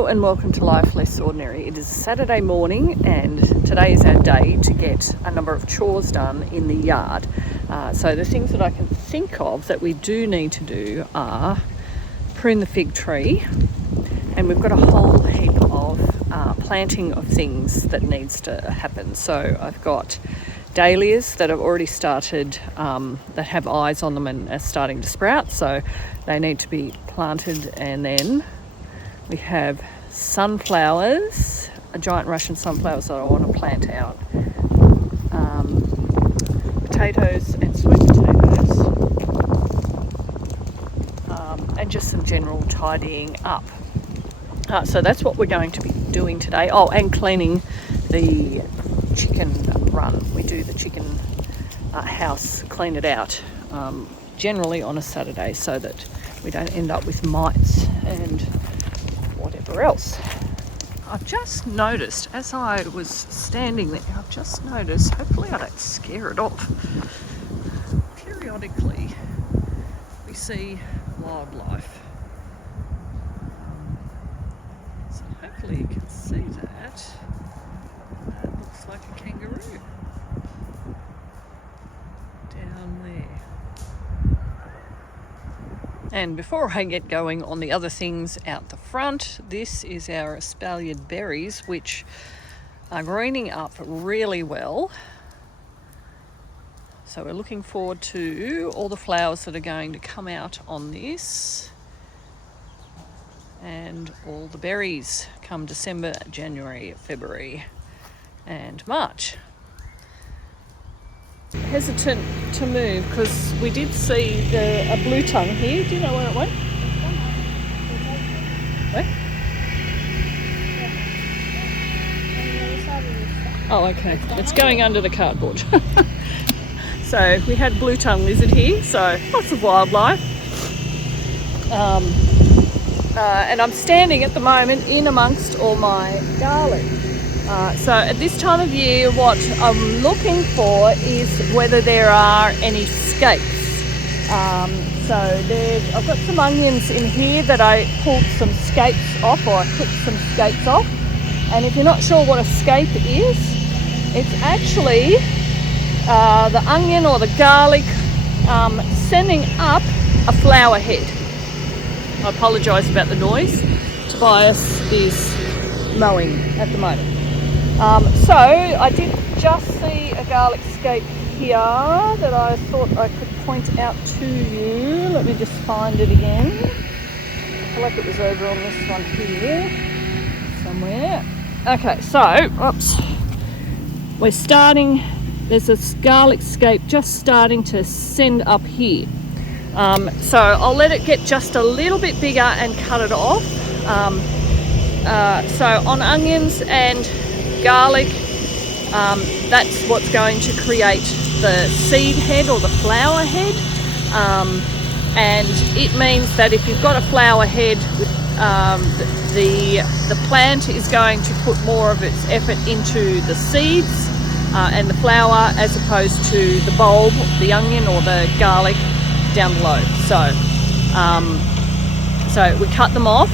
Hello and welcome to Life Less Ordinary. It is Saturday morning and today is our day to get a number of chores done in the yard. So the things that I can think of that we do need to do are prune the fig tree, and we've got a whole heap of planting of things that needs to happen. So I've got dahlias that have already started, that have eyes on them and are starting to sprout, so they need to be planted. And then we have sunflowers, a giant Russian sunflowers that I want to plant out, potatoes and sweet potatoes, and just some general tidying up. So that's what we're going to be doing today. Oh, and cleaning the chicken run. We do the chicken house, clean it out, generally on a Saturday, so that we don't end up with mites and whatever else. I've just noticed, as I was standing there, hopefully I don't scare it off, periodically we see wildlife. So hopefully you can see that. That looks like a kangaroo down there. And before I get going on the other things out the front, this is our espaliered berries, which are greening up really well. So we're looking forward to all the flowers that are going to come out on this, and all the berries come December, January, February and March. Hesitant to move because we did see a blue tongue here. Do you know where it went? Where? Oh, okay. It's going under the cardboard. So we had blue tongue lizard here, so lots of wildlife. And I'm standing at the moment in amongst all my garlic. So at this time of year, what I'm looking for is whether there are any scapes. So I've got some onions in here that I pulled some scapes off, or I clipped some scapes off. And if you're not sure what a scape is, it's actually the onion or the garlic sending up a flower head. I apologise about the noise. Tobias is mowing at the moment. So I did just see a garlic scape here that I thought I could point out to you. Let me just find it again. I feel like it was over on this one here somewhere. Okay, so we're starting. There's a garlic scape just starting to send up here. So I'll let it get just a little bit bigger and cut it off. So on onions and garlic, that's what's going to create the seed head or the flower head, and it means that if you've got a flower head, the plant is going to put more of its effort into the seeds and the flower, as opposed to the bulb, the onion or the garlic down below. So we cut them off.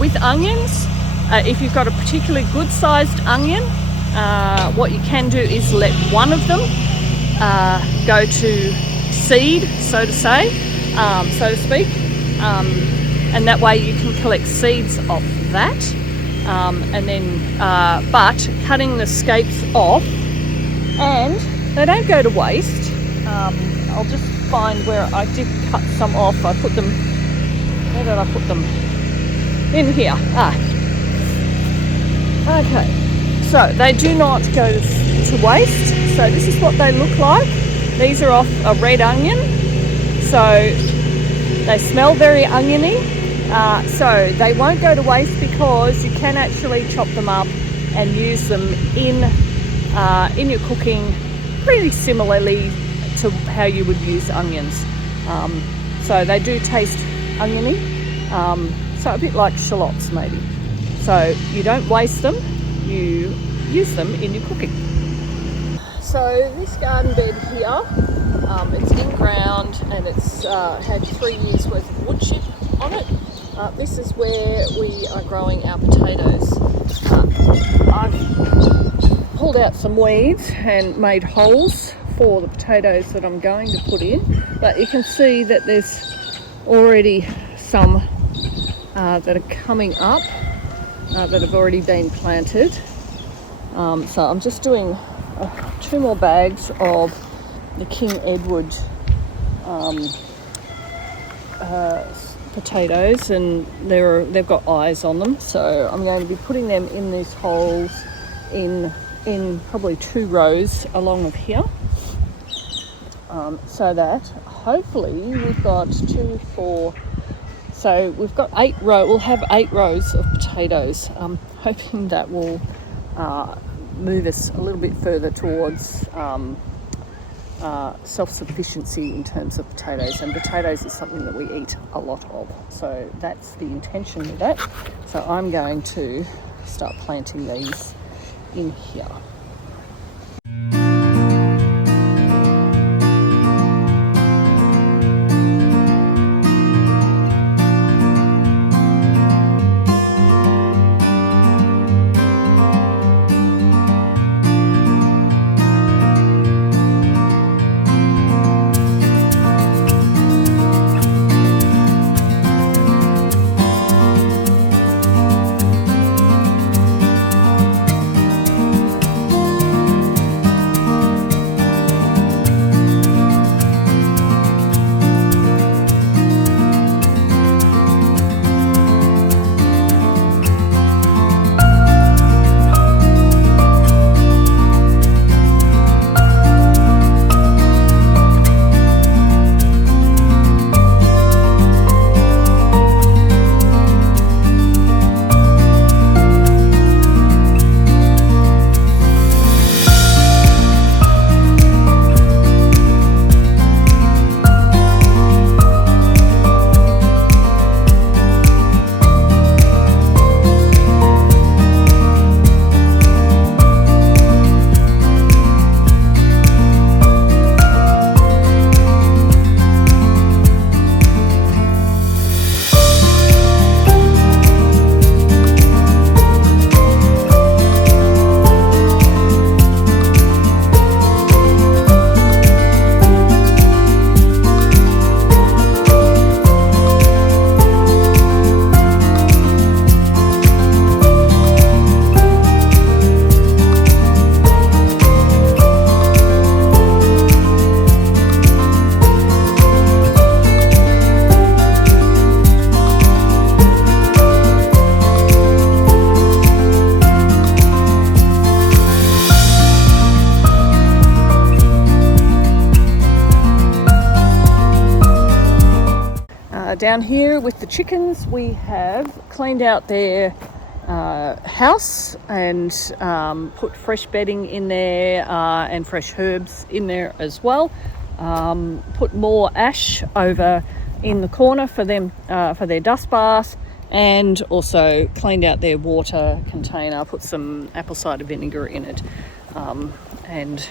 With onions, if you've got a particularly good sized onion, what you can do is let one of them go to seed, so to speak, and that way you can collect seeds off that, and then but cutting the scapes off, and they don't go to waste. I'll just find where I did cut some off. I put them, where did I put them? In here. Okay, so they do not go to waste. So this is what they look like. These are off a red onion, so they smell very oniony. So they won't go to waste because you can actually chop them up and use them in your cooking pretty similarly to how you would use onions. So they do taste oniony, so a bit like shallots maybe. So you don't waste them, you use them in your cooking. So this garden bed here, it's in ground and it's had 3 years worth of wood chip on it. This is where we are growing our potatoes. I've pulled out some weeds and made holes for the potatoes that I'm going to put in, but you can see that there's already some that are coming up that have already been planted. So I'm just doing 2 more bags of the King Edward potatoes, and they've got eyes on them, so I'm going to be putting them in these holes in probably 2 rows along of here, so that hopefully we've got 2, 4, so we've got 8 rows. We'll have 8 rows of potatoes. I'm hoping that will move us a little bit further towards self-sufficiency in terms of potatoes, and potatoes is something that we eat a lot of, so that's the intention with that. So I'm going to start planting these in here. Down here with the chickens, we have cleaned out their house and put fresh bedding in there and fresh herbs in there as well. Put more ash over in the corner for them for their dust bath, and also cleaned out their water container, put some apple cider vinegar in it, and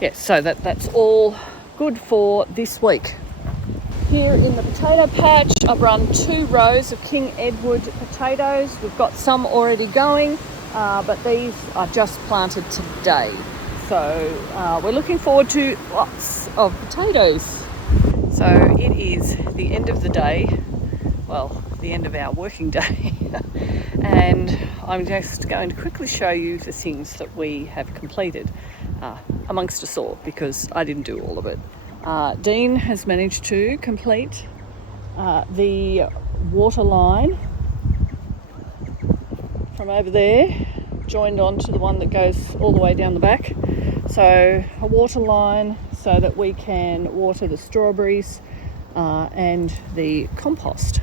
yeah, so that's all good for this week. Here in the potato patch, I've run 2 rows of King Edward potatoes. We've got some already going, but these are just planted today. So we're looking forward to lots of potatoes. So it is the end of the day, well, the end of our working day. And I'm just going to quickly show you the things that we have completed, amongst us all, because I didn't do all of it. Dean has managed to complete the water line from over there, joined on to the one that goes all the way down the back. So a water line so that we can water the strawberries and the compost.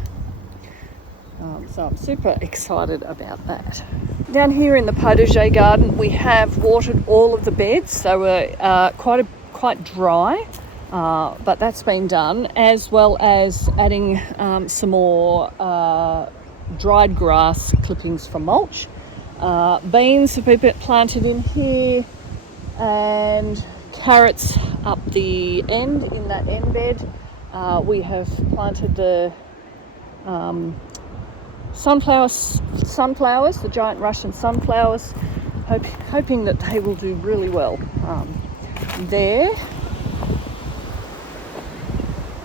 So I'm super excited about that. Down here in the potager garden, we have watered all of the beds. They were quite dry. But that's been done, as well as adding some more dried grass clippings for mulch. Beans have been planted in here, and carrots up the end in that end bed. We have planted the sunflowers, the giant Russian sunflowers, hoping that they will do really well there.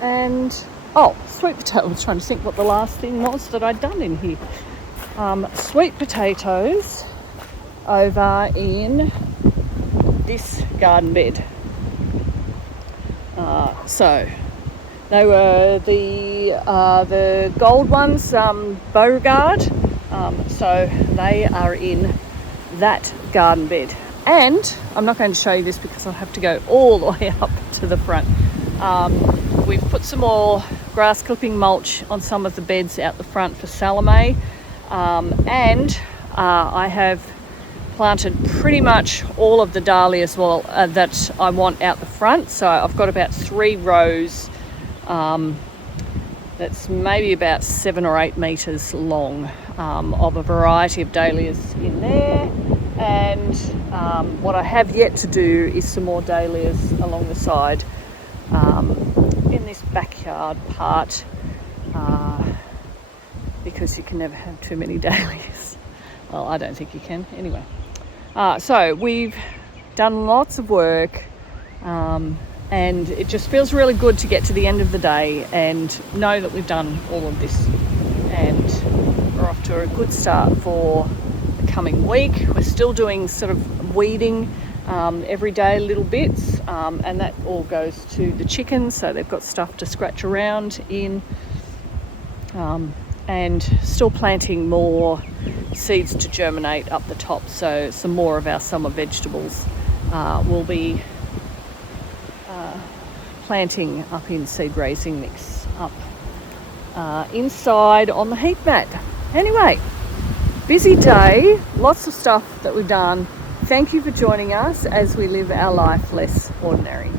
And sweet potato. I was trying to think what the last thing was that I'd done in here. Sweet potatoes over in this garden bed. So they were the gold ones, Beauregard. So they are in that garden bed. And I'm not going to show you this because I'll have to go all the way up to the front. We've put some more grass clipping mulch on some of the beds out the front for Salome. And I have planted pretty much all of the dahlias that I want out the front. So I've got about 3 rows that's maybe about 7 or 8 meters long of a variety of dahlias in there. And what I have yet to do is some more dahlias along the side in this backyard part, because you can never have too many dahlias. Well, I don't think you can anyway. So we've done lots of work, and it just feels really good to get to the end of the day and know that we've done all of this, and we're off to a good start for the coming week. We're still doing sort of weeding every day, little bits, and that all goes to the chickens, so they've got stuff to scratch around in, and still planting more seeds to germinate up the top. So some more of our summer vegetables will be planting up in seed raising mix up inside on the heat mat. Anyway, busy day, lots of stuff that we've done. Thank you for joining us as we live our life less ordinary.